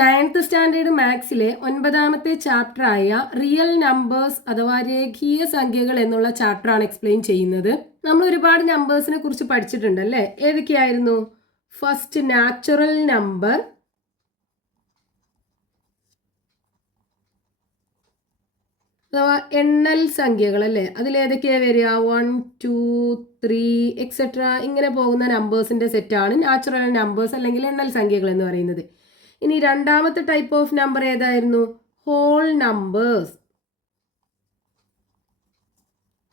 9th standard മാത്സിലെ 9ാമത്തെ ചാപ്റ്ററായ real numbers അഥവാ രേഖീയ സംഖ്യകൾ എന്നുള്ള ചാപ്റ്ററാണ് എക്സ്പ്ലെയിൻ ചെയ്യുന്നത്. നമ്മൾ ഒരുപാട് നമ്പേഴ്സിനെ കുറിച്ച് പഠിച്ചിട്ടുണ്ട് അല്ലേ? ഏതൊക്കെയായിരുന്നു? ഫസ്റ്റ് നാച്ചുറൽ നമ്പർ, അഥവാ എണ്ണൽ സംഖ്യകൾ അല്ലേ? അതിലേതൊക്കെയാണ് വരിക? 1, 2, 3 എക്സെട്ര ഇങ്ങനെ പോകുന്ന നമ്പേഴ്സിന്റെ സെറ്റാണ് നാച്ചുറൽ നമ്പേഴ്സ് അല്ലെങ്കിൽ എണ്ണൽ സംഖ്യകൾ എന്ന് പറയുന്നത്. ഇനി രണ്ടാമത്തെ ടൈപ്പ് ഓഫ് നമ്പർ ഏതായിരുന്നു? Whole numbers.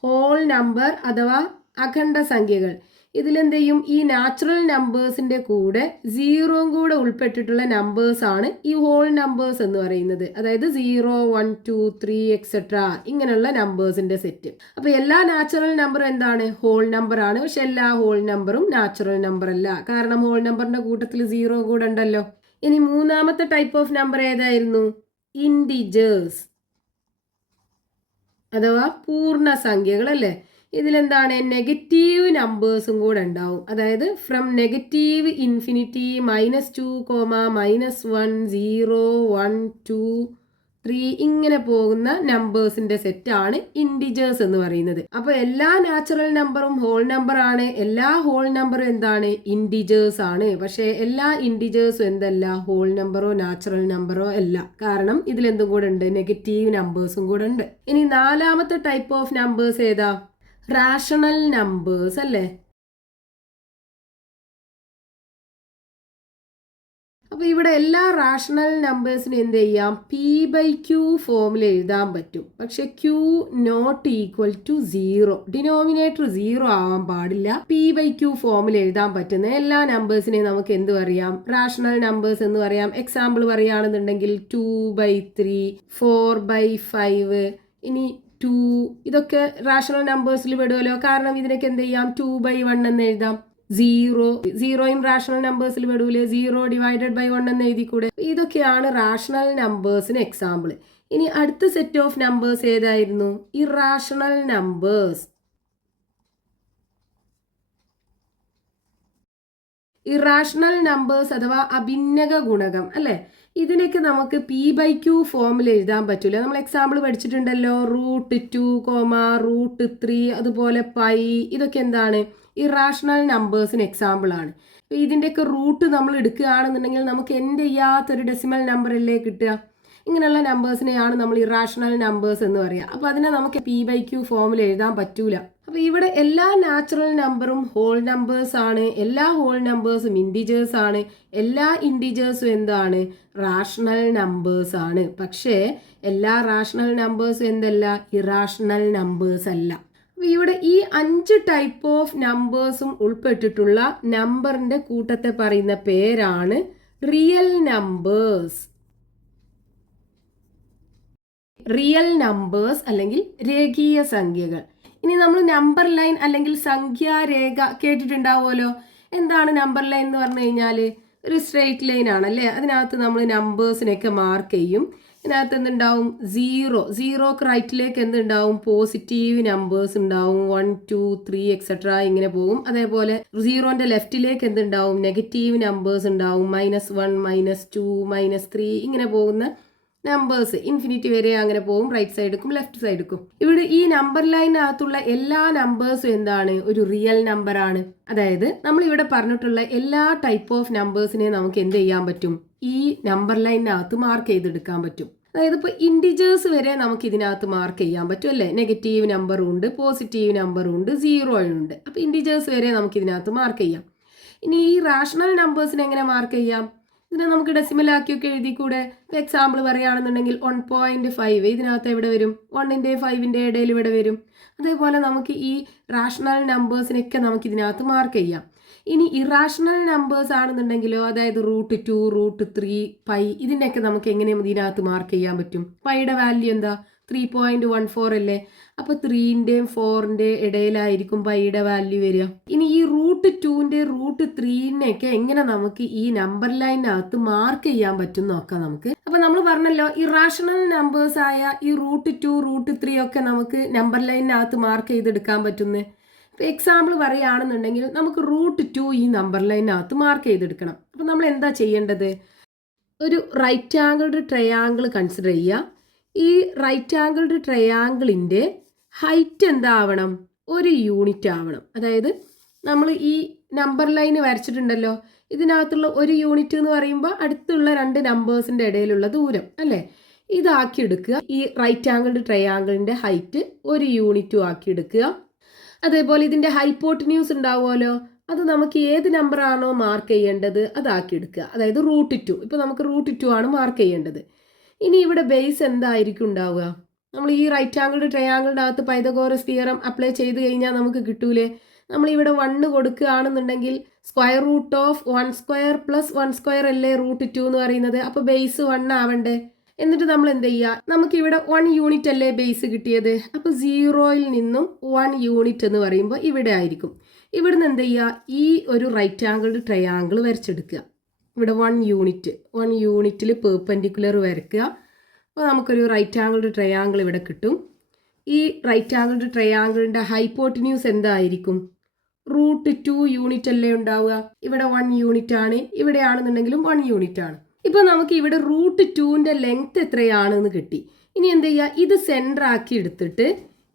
ഹോൾ നമ്പർ അഥവാ അഖണ്ഡ സംഖ്യകൾ. ഇതിലെന്ത് ചെയ്യും? ഈ നാച്ചുറൽ നമ്പേഴ്സിന്റെ കൂടെ സീറോയും കൂടെ ഉൾപ്പെട്ടിട്ടുള്ള നമ്പേഴ്സ് ആണ് ഈ ഹോൾ നമ്പേഴ്സ് എന്ന് പറയുന്നത്. അതായത് 0, 1, 2, 3 എക്സെട്ര ഇങ്ങനെയുള്ള നമ്പേഴ്സിന്റെ സെറ്റ്. അപ്പൊ എല്ലാ നാച്ചുറൽ നമ്പറും എന്താണ്? ഹോൾ നമ്പർ ആണ്. പക്ഷെ എല്ലാ ഹോൾ നമ്പറും നാച്ചുറൽ നമ്പർ അല്ല. കാരണം ഹോൾ നമ്പറിന്റെ കൂട്ടത്തിൽ സീറോ കൂടെ ഉണ്ടല്ലോ. ഇനി മൂന്നാമത്തെ ടൈപ്പ് ഓഫ് നമ്പർ ഏതായിരുന്നു? ഇൻഡിജേഴ്സ് അഥവാ പൂർണ്ണസംഖ്യകൾ അല്ലേ? ഇതിലെന്താണ്? നെഗറ്റീവ് നമ്പേഴ്സും കൂടെ ഉണ്ടാവും. അതായത് ഫ്രം നെഗറ്റീവ് ഇൻഫിനിറ്റി -2, -1, 0, 1, 2, 3 ഇങ്ങനെ പോകുന്ന നമ്പേഴ്സിന്റെ സെറ്റാണ് ഇൻഡിജേഴ്സ് എന്ന് പറയുന്നത്. അപ്പൊ എല്ലാ നാച്ചുറൽ നമ്പറും ഹോൾ നമ്പർ ആണ്, എല്ലാ ഹോൾ നമ്പറും എന്താണ്? ഇൻഡിജേഴ്സ് ആണ്. പക്ഷെ എല്ലാ ഇൻഡിജേഴ്സും എന്തല്ല? ഹോൾ നമ്പറോ നാച്ചുറൽ നമ്പറോ അല്ല. കാരണം ഇതിലെന്തും കൂടെ ഉണ്ട്? നെഗറ്റീവ് നമ്പേഴ്സും കൂടെ ഉണ്ട്. ഇനി നാലാമത്തെ ടൈപ്പ് ഓഫ് നമ്പേഴ്സ് ഏതാ? റാഷണൽ നമ്പേഴ്സ് അല്ലേ? അപ്പോൾ ഇവിടെ എല്ലാ റാഷണൽ നമ്പേഴ്സിനും എന്ത് ചെയ്യാം? P/Q ഫോമിൽ എഴുതാൻ പറ്റും. പക്ഷെ Q not equal to 0. Denominator 0 ആവാൻ പാടില്ല. P/Q ഫോമിൽ എഴുതാൻ പറ്റുന്ന എല്ലാ നമ്പേഴ്സിനെയും നമുക്ക് എന്ത് പറയാം? റാഷണൽ നമ്പേഴ്സ് എന്ന് പറയാം. എക്സാമ്പിൾ പറയുകയാണെന്നുണ്ടെങ്കിൽ 2/3, 4/5, ഇനി 2 ഇതൊക്കെ റാഷണൽ നമ്പേഴ്സിൽ പെടുമല്ലോ. കാരണം ഇതിനൊക്കെ എന്ത് ചെയ്യാം? 2/1 എന്ന് എഴുതാം. 0യും റാഷണൽ നമ്പേഴ്സിൽ പെടൂലേ? 0/1 എന്ന് എഴുതിക്കൂടെ? ഇതൊക്കെയാണ് റാഷണൽ നമ്പേഴ്സിന് എക്സാമ്പിൾ. ഇനി അടുത്ത സെറ്റ് ഓഫ് നമ്പേഴ്സ് ഏതായിരുന്നു? Irrational numbers. ഇറാഷണൽ നമ്പേഴ്സ് അഥവാ അഭിന്നക ഗുണകം അല്ലെ? ഇതിനൊക്കെ നമുക്ക് P/Q ഫോമിൽ എഴുതാൻ പറ്റൂല. നമ്മൾ എക്സാമ്പിൾ പഠിച്ചിട്ടുണ്ടല്ലോ. √2, √3 അതുപോലെ പൈ. ഇതൊക്കെ എന്താണ്? ഇറാഷണൽ നമ്പേഴ്സിന് എക്സാമ്പിൾ ആണ്. ഇതിൻ്റെയൊക്കെ റൂട്ട് നമ്മൾ എടുക്കുകയാണെന്നുണ്ടെങ്കിൽ നമുക്ക് എന്ത് ചെയ്യാത്തൊരു ഡെസിമൽ നമ്പർ അല്ലേ കിട്ടുക? ഇങ്ങനെയുള്ള നമ്പേഴ്സിനെയാണ് നമ്മൾ ഇറാഷണൽ നമ്പേഴ്സ് എന്ന് പറയുക. അപ്പോൾ അതിനെ നമുക്ക് P/Q ഫോമിൽ എഴുതാൻ പറ്റൂല. അപ്പോൾ ഇവിടെ എല്ലാ നാച്ചുറൽ നമ്പറും ഹോൾ നമ്പേഴ്സ് ആണ്, എല്ലാ ഹോൾ നമ്പേഴ്സും ഇൻഡിജേഴ്സ് ആണ്, എല്ലാ ഇൻഡിജേഴ്സും എന്താണ്? റാഷണൽ നമ്പേഴ്സ് ആണ്. പക്ഷേ എല്ലാ റാഷണൽ നമ്പേഴ്സും എന്തല്ല? ഇറാഷണൽ നമ്പേഴ്സ് അല്ല. അപ്പോൾ ഇവിടെ ഈ 5 ടൈപ്പ് ഓഫ് നമ്പേഴ്സും ഉൾപ്പെട്ടിട്ടുള്ള നമ്പറിന്റെ കൂട്ടത്തെ പറയുന്ന പേരാണ് റിയൽ നമ്പേഴ്സ്. റിയൽ നമ്പേഴ്സ് അല്ലെങ്കിൽ രേഖീയ സംഖ്യകൾ. ഇനി നമ്മൾ നമ്പർ ലൈൻ അല്ലെങ്കിൽ സംഖ്യാരേഖ കേട്ടിട്ടുണ്ടാവുമല്ലോ. എന്താണ് നമ്പർ ലൈൻ എന്ന് പറഞ്ഞു കഴിഞ്ഞാൽ? ഒരു സ്ട്രെയിറ്റ് ലൈൻ ആണല്ലേ? അതിനകത്ത് നമ്മൾ നമ്പേഴ്സിനൊക്കെ മാർക്ക് ചെയ്യും. ഇതിനകത്ത് എന്തുണ്ടാവും? 0ക്ക് റൈറ്റിലേക്ക് എന്തുണ്ടാവും? പോസിറ്റീവ് നമ്പേഴ്സ് ഉണ്ടാവും. 1, 2, 3 എക്സെട്ര ഇങ്ങനെ പോകും. അതേപോലെ 0ന്റെ ലെഫ്റ്റിലേക്ക് എന്തുണ്ടാവും? നെഗറ്റീവ് നമ്പേഴ്സ് ഉണ്ടാവും. -1, -2, -3 ഇങ്ങനെ പോകുന്ന നമ്പേഴ്സ് ഇൻഫിനിറ്റി വരെ അങ്ങനെ പോകും. റൈറ്റ് സൈഡിക്കും ലെഫ്റ്റ് സൈഡിക്കും. ഇവിടെ ഈ നമ്പർ ലൈനകത്തുള്ള എല്ലാ നമ്പേഴ്സും എന്താണ്? ഒരു റിയൽ നമ്പർ ആണ്. അതായത് നമ്മൾ ഇവിടെ പറഞ്ഞിട്ടുള്ള എല്ലാ ടൈപ്പ് ഓഫ് നമ്പേഴ്സിനെ നമുക്ക് എന്ത് ചെയ്യാൻ പറ്റും? ഈ നമ്പർ ലൈനകത്ത് മാർക്ക് ചെയ്തെടുക്കാൻ പറ്റും. അതായത് ഇപ്പോൾ ഇൻഡിജേഴ്സ് വരെ നമുക്ക് ഇതിനകത്ത് മാർക്ക് ചെയ്യാൻ പറ്റും അല്ലേ? നെഗറ്റീവ് നമ്പറും ഉണ്ട്, പോസിറ്റീവ് നമ്പറും ഉണ്ട്, 0 ഉണ്ട്. അപ്പോൾ ഇൻഡിജേഴ്സ് വരെ നമുക്ക് ഇതിനകത്ത് മാർക്ക് ചെയ്യാം. ഇനി ഈ റാഷണൽ നമ്പേഴ്സിനെ എങ്ങനെ മാർക്ക് ചെയ്യാം? ഇതിനെ നമുക്ക് ഡെസിമൽ ആക്കിയൊക്കെ എഴുതിക്കൂടെ? എക്സാമ്പിൾ പറയുകയാണെന്നുണ്ടെങ്കിൽ 1.5 ഇതിനകത്ത് എവിടെ വരും? 1ന്റെ 5ന്റെ ഇടയിൽ ഇവിടെ വരും. അതേപോലെ നമുക്ക് ഈ റാഷണൽ നമ്പേഴ്സിനൊക്കെ നമുക്ക് ഇതിനകത്ത് മാർക്ക് ചെയ്യാം. ഇനി ഇറാഷണൽ നമ്പേഴ്സ് ആണെന്നുണ്ടെങ്കിലോ, അതായത് √2, √3, പൈ ഇതിൻ്റെയൊക്കെ നമുക്ക് എങ്ങനെ ഇതിനകത്ത് മാർക്ക് ചെയ്യാൻ പറ്റും? പൈയുടെ വാല്യൂ എന്താ? 3.14 അല്ലേ? അപ്പൊ 3ന്റെയും 4ന്റെ ഇടയിലായിരിക്കും പൈയുടെ വാല്യൂ വരിക. ഇനി ഈ √2ന്റെ √3നെയൊക്കെ എങ്ങനെ നമുക്ക് ഈ നമ്പർ ലൈനകത്ത് മാർക്ക് ചെയ്യാൻ പറ്റും നോക്കാം നമുക്ക്. അപ്പൊ നമ്മൾ പറഞ്ഞല്ലോ ഇറാഷണൽ നമ്പേഴ്സ് ആയ ഈ √2, √3 ഒക്കെ നമുക്ക് നമ്പർ ലൈനകത്ത് മാർക്ക് ചെയ്തെടുക്കാൻ പറ്റുന്നു. ഇപ്പോൾ എക്സാമ്പിൾ പറയുകയാണെന്നുണ്ടെങ്കിൽ നമുക്ക് √2 ഈ നമ്പർ ലൈനകത്ത് മാർക്ക് ചെയ്തെടുക്കണം. അപ്പോൾ നമ്മൾ എന്താ ചെയ്യേണ്ടത്? ഒരു റൈറ്റ് ആംഗിൾഡ് ട്രയാങ്കിൾ കൺസിഡർ ചെയ്യുക. ഈ റൈറ്റ് ആംഗിൾഡ് ട്രയാങ്കിളിൻ്റെ ഹൈറ്റ് എന്താവണം? 1 യൂണിറ്റ് ആവണം. അതായത് നമ്മൾ ഈ നമ്പർ ലൈൻ വരച്ചിട്ടുണ്ടല്ലോ, ഇതിനകത്തുള്ള 1 യൂണിറ്റ് എന്ന് പറയുമ്പോൾ അടുത്തുള്ള 2 നമ്പേഴ്സിൻ്റെ ഇടയിലുള്ള ദൂരം അല്ലേ? ഇതാക്കി എടുക്കുക. ഈ റൈറ്റ് ആംഗിൾഡ് ട്രയാങ്കിളിൻ്റെ ഹൈറ്റ് 1 യൂണിറ്റും ആക്കി എടുക്കുക. അതേപോലെ ഇതിൻ്റെ ഹൈപ്പോട്ടന്യൂസ് ഉണ്ടാവുമല്ലോ, അത് നമുക്ക് ഏത് നമ്പറാണോ മാർക്ക് ചെയ്യേണ്ടത് അതാക്കി എടുക്കുക. അതായത് √2. ഇപ്പോൾ നമുക്ക് √2 ആണ് മാർക്ക് ചെയ്യേണ്ടത്. ഇനി ഇവിടെ ബേസ് എന്തായിരിക്കും ഉണ്ടാവുക? നമ്മൾ ഈ റൈറ്റ് ആംഗിൾഡ് ട്രയാങ്കിളിൻ്റെ അകത്ത് പൈതഗോറസ് തിയറം അപ്ലൈ ചെയ്ത് കഴിഞ്ഞാൽ നമുക്ക് കിട്ടൂലേ? നമ്മളിവിടെ 1 കൊടുക്കുകയാണെന്നുണ്ടെങ്കിൽ √1² + 1² അല്ലേ √2 എന്ന് പറയുന്നത്. അപ്പോൾ ബേസ് 1 ആവണ്ടേ? എന്നിട്ട് നമ്മൾ എന്ത് ചെയ്യുക? നമുക്കിവിടെ 1 യൂണിറ്റ് അല്ലേ ബേസ് കിട്ടിയത്. അപ്പോൾ 0യിൽ നിന്നും 1 യൂണിറ്റ് എന്ന് പറയുമ്പോൾ ഇവിടെ ആയിരിക്കും. ഇവിടുന്ന് എന്ത് ചെയ്യുക? ഈ ഒരു റൈറ്റ് ആംഗിൾഡ് ട്രയാങ്കിൾ വരച്ചെടുക്കുക. ഇവിടെ 1 യൂണിറ്റിൽ പെർപെൻഡിക്കുലർ വരയ്ക്കുക. അപ്പോൾ നമുക്കൊരു റൈറ്റ് ആംഗിൾഡ് ട്രയാങ്കിൾ ഇവിടെ കിട്ടും. ഈ റൈറ്റ് ആംഗിൾഡ് ട്രയാങ്കിളിൻ്റെ ഹൈപ്പോട്ടന്യൂസ് എന്തായിരിക്കും? √2 യൂണിറ്റ് അല്ലേ ഉണ്ടാവുക. ഇവിടെ 1 യൂണിറ്റ് ആണ്, ഇവിടെ ആണെന്നുണ്ടെങ്കിലും 1 യൂണിറ്റ് ആണ്. ഇപ്പോൾ നമുക്ക് ഇവിടെ √2ൻ്റെ ലെങ്ത് എത്രയാണെന്ന് കിട്ടി. ഇനി എന്ത് ചെയ്യുക? ഇത് സെൻറ്റർ ആക്കി എടുത്തിട്ട്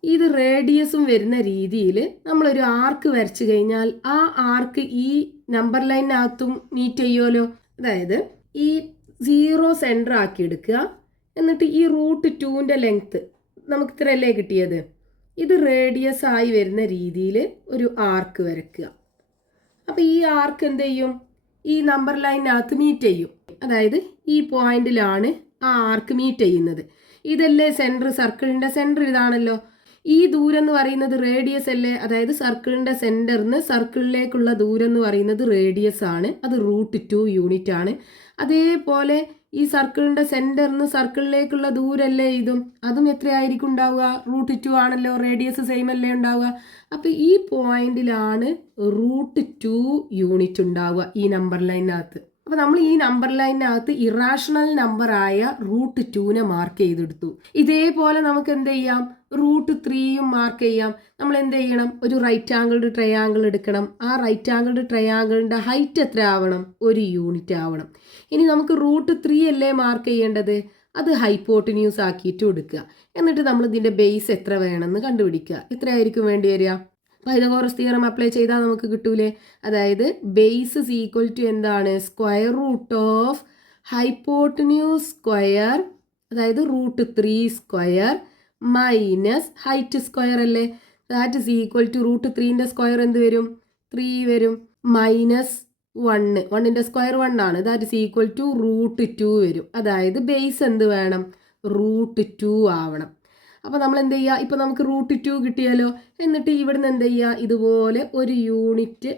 ഇത് റേഡിയസും വരുന്ന രീതിയിൽ നമ്മളൊരു ആർക്ക് വരച്ചു കഴിഞ്ഞാൽ ആ ആർക്ക് ഈ നമ്പർ ലൈനകത്തും മീറ്റ് ചെയ്യുമല്ലോ. അതായത് ഈ 0 സെൻറ്റർ ആക്കി എടുക്കുക. എന്നിട്ട് ഈ √2ൻ്റെ ലെങ്ത്ത് നമുക്ക് ഇത്രയല്ലേ കിട്ടിയത്, ഇത് റേഡിയസ് ആയി വരുന്ന രീതിയിൽ ഒരു ആർക്ക് വരയ്ക്കുക. അപ്പോൾ ഈ ആർക്ക് എന്ത് ചെയ്യും? ഈ നമ്പർ ലൈനകത്ത് മീറ്റ് ചെയ്യും. അതായത് ഈ പോയിന്റിലാണ് ആ ആർക്ക് മീറ്റ് ചെയ്യുന്നത്. ഇതല്ലേ സെൻറ്റർ, സർക്കിളിൻ്റെ സെൻറ്റർ ഇതാണല്ലോ. ഈ ദൂരം എന്ന് പറയുന്നത് റേഡിയസ് അല്ലേ. അതായത് സർക്കിളിൻ്റെ സെൻറ്ററിന് സർക്കിളിലേക്കുള്ള ദൂരം എന്ന് പറയുന്നത് റേഡിയസ് ആണ്. അത് √2 യൂണിറ്റ് ആണ്. അതേപോലെ ഈ സർക്കിളിൻ്റെ സെൻറ്ററിന് സർക്കിളിലേക്കുള്ള ദൂരമല്ലേ ഇതും, അതും എത്രയായിരിക്കും ഉണ്ടാവുക? √2 ആണല്ലോ. റേഡിയസ് സെയിം അല്ലേ ഉണ്ടാവുക. അപ്പോൾ ഈ പോയിന്റിലാണ് √2 യൂണിറ്റ് ഉണ്ടാവുക ഈ നമ്പർ ലൈനകത്ത്. അപ്പോൾ നമ്മൾ ഈ നമ്പർ ലൈനകത്ത് ഇറാഷണൽ നമ്പറായ √2നെ മാർക്ക് ചെയ്തെടുത്തു. ഇതേപോലെ നമുക്ക് എന്ത് ചെയ്യാം? √3യും മാർക്ക് ചെയ്യാം. നമ്മൾ എന്ത് ചെയ്യണം? ഒരു റൈറ്റ് ആംഗിൾഡ് ട്രയാങ്കിൾ എടുക്കണം. ആ റൈറ്റ് ആംഗിൾഡ് ട്രയാങ്കിളിൻ്റെ ഹൈറ്റ് എത്ര ആവണം? 1 യൂണിറ്റ് ആവണം. ഇനി നമുക്ക് √3 അല്ലേ മാർക്ക് ചെയ്യേണ്ടത്, അത് ഹൈപ്പോട്ടന്യൂസ് ആക്കിയിട്ട് കൊടുക്കുക. എന്നിട്ട് നമ്മൾ ഇതിൻ്റെ ബേസ് എത്ര വേണമെന്ന് കണ്ടുപിടിക്കുക. എത്രയായിരിക്കും വേണ്ടി വരിക? പൈതഗോറസ് തിയറം അപ്ലൈ ചെയ്താൽ നമുക്ക് കിട്ടൂലേ? അതായത് ബേസ് ഈക്വൽ ടു എന്താണ്? √√ ഹൈപ്പോട്ടന്യൂസ് സ്ക്വയർ, അതായത് √3² മൈനസ് ഹൈറ്റ് സ്ക്വയർ അല്ലേ. ദാറ്റ് ഇസ് ഈക്വൽ ടു √3ൻ്റെ സ്ക്വയർ എന്ത് വരും? 3 വരും. മൈനസ് 1ൻ്റെ സ്ക്വയർ 1 ആണ്. ദാറ്റ് ഇസ് ഈക്വൽ ടു √2 വരും. അതായത് ബേസ് എന്ത് വേണം? √2 ആവണം. അപ്പോൾ നമ്മൾ എന്ത് ചെയ്യുക? ഇപ്പോൾ നമുക്ക് √2 കിട്ടിയാലോ. എന്നിട്ട് ഇവിടുന്ന് എന്ത് ചെയ്യുക? ഇതുപോലെ 1 യൂണിറ്റ്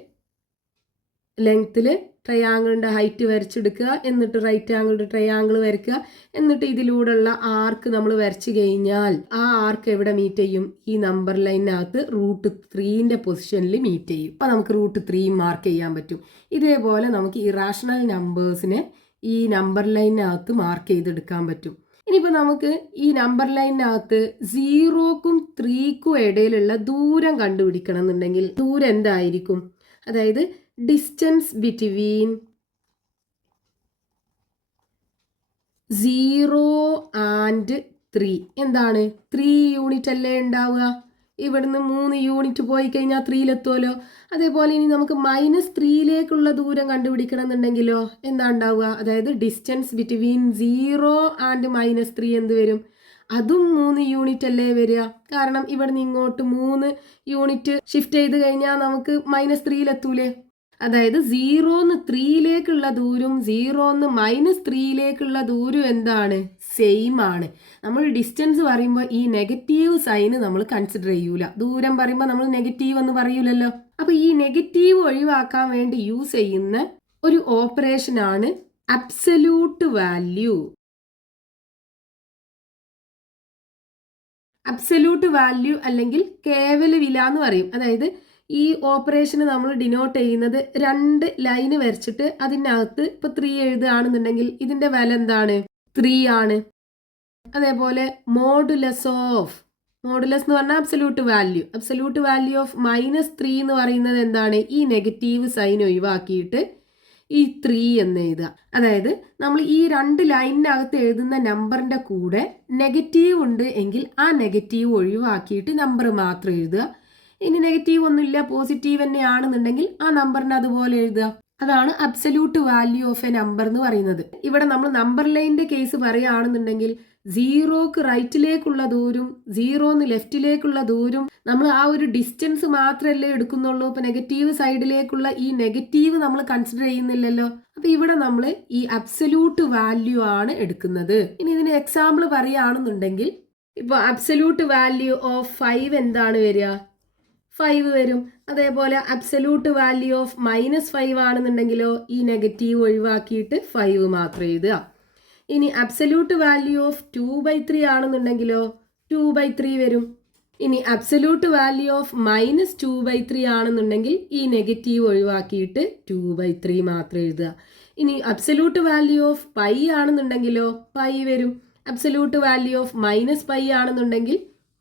ലെങ്ത്തിൽ ട്രയാങ്കിളിൻ്റെ ഹൈറ്റ് വരച്ചെടുക്കുക. എന്നിട്ട് റൈറ്റ് ആംഗിൾഡ് ട്രയാങ്കിൾ വരയ്ക്കുക. എന്നിട്ട് ഇതിലൂടെയുള്ള ആർക്ക് നമ്മൾ വരച്ച് കഴിഞ്ഞാൽ ആ ആർക്ക് എവിടെ മീറ്റ് ചെയ്യും? ഈ നമ്പർ ലൈനകത്ത് √3ൻ്റെ പൊസിഷനിൽ മീറ്റ് ചെയ്യും. അപ്പോൾ നമുക്ക് √3 മാർക്ക് ചെയ്യാൻ പറ്റും. ഇതേപോലെ നമുക്ക് ഇറാഷണൽ നമ്പേഴ്സിനെ ഈ നമ്പർ ലൈനകത്ത് മാർക്ക് ചെയ്തെടുക്കാൻ പറ്റും. ഇനിയിപ്പോൾ നമുക്ക് ഈ നമ്പർ ലൈനകത്ത് 0ക്കും 3ക്കും ഇടയിലുള്ള ദൂരം കണ്ടുപിടിക്കണം എന്നുണ്ടെങ്കിൽ ദൂരം എന്തായിരിക്കും? അതായത് ഡിസ്റ്റൻസ് ബിറ്റ്വീൻ 0 ആൻഡ് 3 എന്താണ്? 3 യൂണിറ്റ് അല്ലേ ഉണ്ടാവുക. ഇവിടുന്ന് 3 യൂണിറ്റ് പോയി കഴിഞ്ഞാൽ 3ലെത്തുമല്ലോ. അതേപോലെ ഇനി നമുക്ക് -3ലേക്കുള്ള ദൂരം കണ്ടുപിടിക്കണം എന്നുണ്ടെങ്കിലോ എന്താ ഉണ്ടാവുക? അതായത് ഡിസ്റ്റൻസ് ബിറ്റ്വീൻ 0 ആൻഡ് -3 എന്ത് വരും? അതും 3 യൂണിറ്റ് അല്ലേ വരിക. കാരണം ഇവിടുന്ന് ഇങ്ങോട്ട് 3 യൂണിറ്റ് ഷിഫ്റ്റ് ചെയ്ത് കഴിഞ്ഞാൽ നമുക്ക് -3ലെത്തൂലേ. അതായത് 0ന്ന് 3ലേക്കുള്ള ദൂരം 0ന്ന് -3ലേക്കുള്ള ദൂരം എന്താണ്? സെയിം ആണ്. നമ്മൾ ഡിസ്റ്റൻസ് പറയുമ്പോൾ ഈ നെഗറ്റീവ് സൈന് നമ്മൾ കൺസിഡർ ചെയ്യൂല. ദൂരം പറയുമ്പോൾ നമ്മൾ നെഗറ്റീവ് എന്ന് പറയൂലല്ലോ. അപ്പോൾ ഈ നെഗറ്റീവ് ഒഴിവാക്കാൻ വേണ്ടി യൂസ് ചെയ്യുന്ന ഒരു ഓപ്പറേഷനാണ് അബ്സല്യൂട്ട് വാല്യൂ. അബ്സല്യൂട്ട് വാല്യൂ അല്ലെങ്കിൽ കേവല വില എന്ന് പറയും. അതായത് ഈ ഓപ്പറേഷന് നമ്മൾ ഡിനോട്ട് ചെയ്യുന്നത് 2 ലൈന് വരച്ചിട്ട് അതിനകത്ത് ഇപ്പോൾ 3 എഴുതുകയാണെന്നുണ്ടെങ്കിൽ ഇതിൻ്റെ വില എന്താണ്? 3 ആണ്. അതേപോലെ മോഡുലസ് എന്ന് പറഞ്ഞാൽ അബ്സല്യൂട്ട് വാല്യൂ ഓഫ് -3 എന്ന് പറയുന്നത് എന്താണ്? ഈ നെഗറ്റീവ് സൈൻ ഒഴിവാക്കിയിട്ട് ഈ 3 എന്ന് എഴുതുക. അതായത് നമ്മൾ ഈ 2 ലൈനിനകത്ത് എഴുതുന്ന നമ്പറിന്റെ കൂടെ നെഗറ്റീവ് ഉണ്ട് എങ്കിൽ ആ നെഗറ്റീവ് ഒഴിവാക്കിയിട്ട് നമ്പർ മാത്രം എഴുതുക. ഇനി നെഗറ്റീവ് ഒന്നുമില്ല, പോസിറ്റീവ് തന്നെയാണെന്നുണ്ടെങ്കിൽ ആ നമ്പറിനെ അതുപോലെ എഴുതുക. അതാണ് absolute value of A number എന്ന് പറയുന്നത്. ഇവിടെ നമ്മൾ നമ്പർ ലൈനിന്റെ കേസ് പറയുകയാണെന്നുണ്ടെങ്കിൽ 0ക്ക് റൈറ്റിലേക്കുള്ള ദൂരം 0ന്ന് ലെഫ്റ്റിലേക്കുള്ള ദൂരം നമ്മൾ ആ ഒരു ഡിസ്റ്റൻസ് മാത്രമല്ലേ എടുക്കുന്നുള്ളൂ. ഇപ്പൊ നെഗറ്റീവ് സൈഡിലേക്കുള്ള ഈ നെഗറ്റീവ് നമ്മൾ കൺസിഡർ ചെയ്യുന്നില്ലല്ലോ. അപ്പൊ ഇവിടെ നമ്മൾ ഈ അബ്സല്യൂട്ട് വാല്യൂ ആണ് എടുക്കുന്നത്. ഇനി ഇതിന് എക്സാമ്പിൾ പറയുകയാണെന്നുണ്ടെങ്കിൽ ഇപ്പൊ അബ്സല്യൂട്ട് വാല്യൂ ഓഫ് 5 എന്താണ് വരിക? 5 വരും. അതേപോലെ അബ്സല്യൂട്ട് വാല്യൂ ഓഫ് -5 ആണെന്നുണ്ടെങ്കിലോ ഈ നെഗറ്റീവ് ഒഴിവാക്കിയിട്ട് 5 മാത്രം എഴുതുക. ഇനി അബ്സല്യൂട്ട് വാല്യൂ ഓഫ് 2/3 ആണെന്നുണ്ടെങ്കിലോ 2/3 വരും. ഇനി അബ്സല്യൂട്ട് വാല്യൂ ഓഫ് -2/3 ആണെന്നുണ്ടെങ്കിൽ ഈ നെഗറ്റീവ് ഒഴിവാക്കിയിട്ട് 2/3 മാത്രം എഴുതുക. ഇനി അബ്സല്യൂട്ട് വാല്യൂ ഓഫ് പൈ ആണെന്നുണ്ടെങ്കിലോ പൈ വരും. അബ്സല്യൂട്ട് വാല്യൂ ഓഫ് -π ആണെന്നുണ്ടെങ്കിൽ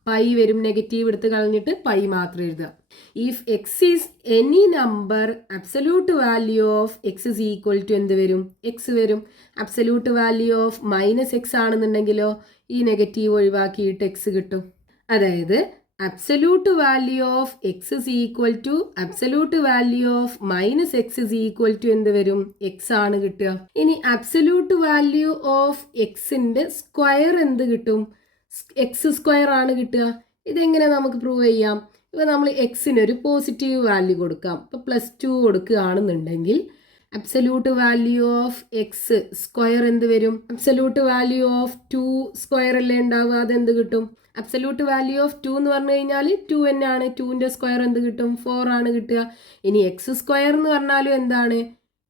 പൈ വരും. നെഗറ്റീവ് എടുത്ത് കളഞ്ഞിട്ട് പൈ മാത്രം എഴുതുക. If x is any number absolute value of x is equal to എന്ത് വരും? എക്സ് വരും. അബ്സല്യൂട്ട് വാല്യൂ ഓഫ് -x ആണെന്നുണ്ടെങ്കിലോ ഈ നെഗറ്റീവ് ഒഴിവാക്കിയിട്ട് എക്സ് കിട്ടും. അതായത് absolute value of x is equal to absolute value of -x is equal to എന്ത് വരും? എക്സ് ആണ് കിട്ടുക. ഇനി അബ്സല്യൂട്ട് വാല്യൂ ഓഫ് എക്സിന്റെ സ്ക്വയർ എന്ത് കിട്ടും? എക്സ് സ്ക്വയർ ആണ് കിട്ടുക. ഇതെങ്ങനെ നമുക്ക് പ്രൂവ് ചെയ്യാം? ഇപ്പോൾ നമ്മൾ എക്സിന് ഒരു പോസിറ്റീവ് വാല്യൂ കൊടുക്കാം. ഇപ്പോൾ +2 കൊടുക്കുകയാണെന്നുണ്ടെങ്കിൽ absolute value of x square എന്ത് വരും? അബ്സല്യൂട്ട് വാല്യൂ ഓഫ് 2 സ്ക്വയർ അല്ലേ ഉണ്ടാവുക, അതെന്ത് കിട്ടും? അബ്സല്യൂട്ട് വാല്യൂ ഓഫ് 2 എന്ന് പറഞ്ഞു കഴിഞ്ഞാൽ 2 തന്നെയാണ്. 2ന്റെ സ്ക്വയർ എന്ത് കിട്ടും? 4 ആണ് കിട്ടുക. ഇനി എക്സ് സ്ക്വയർ എന്ന് പറഞ്ഞാലും എന്താണ്?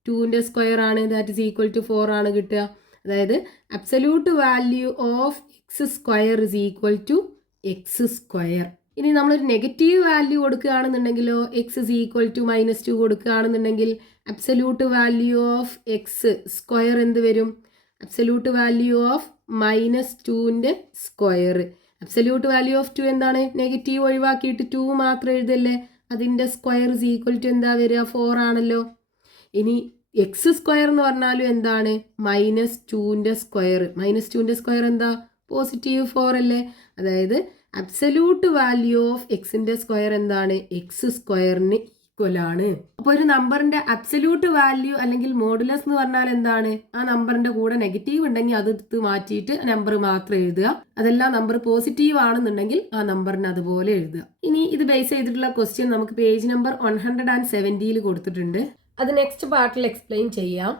2ന്റെ സ്ക്വയർ ആണ്. ദാറ്റ് ഇസ് ഈക്വൽ ടു 4 ആണ് കിട്ടുക. അതായത് absolute value of x square is equal to x square. ഇനി നമ്മളൊരു നെഗറ്റീവ് വാല്യൂ കൊടുക്കുകയാണെന്നുണ്ടെങ്കിലോ എക്സ് ഇസ് ഈക്വൽ ടു -2 കൊടുക്കുകയാണെന്നുണ്ടെങ്കിൽ absolute value of x square എന്ത് വരും? അബ്സല്യൂട്ട് വാല്യൂ ഓഫ് -2ന്റെ സ്ക്വയർ. അബ്സല്യൂട്ട് വാല്യൂ ഓഫ് 2 എന്താണ്? നെഗറ്റീവ് ഒഴിവാക്കിയിട്ട് 2 മാത്രം എഴുതല്ലേ. അതിൻ്റെ സ്ക്വയർ ഇസ് ഈക്വൽ ടു എന്താ വരിക? 4 ആണല്ലോ. ഇനി എക്സ് സ്ക്വയർ എന്ന് പറഞ്ഞാലും എന്താണ്? -2ന്റെ സ്ക്വയർ. -2ന്റെ സ്ക്വയർ എന്താ? +4 അല്ലേ. അതായത് അബ്സല്യൂട്ട് വാല്യൂ ഓഫ് എക്സിന്റെ സ്ക്വയർ എന്താണ്? എക്സ് സ്ക്വയറിന് ഈക്വൽ ആണ്. അപ്പോൾ ഒരു നമ്പറിന്റെ അബ്സല്യൂട്ട് വാല്യൂ അല്ലെങ്കിൽ മോഡുലസ് എന്ന് പറഞ്ഞാൽ എന്താണ്? ആ നമ്പറിന്റെ കൂടെ നെഗറ്റീവ് ഉണ്ടെങ്കിൽ അത് എടുത്ത് മാറ്റിയിട്ട് നമ്പർ മാത്രം എഴുതുക. അതെല്ലാം നമ്പർ പോസിറ്റീവ് ആണെന്നുണ്ടെങ്കിൽ ആ നമ്പറിന് അതുപോലെ എഴുതുക. ഇനി ഇത് ബേസ് ചെയ്തിട്ടുള്ള ക്വസ്റ്റ്യൻ നമുക്ക് പേജ് നമ്പർ 170 കൊടുത്തിട്ടുണ്ട്. അത് നെക്സ്റ്റ് പാർട്ടിൽ എക്സ്പ്ലെയിൻ ചെയ്യാം.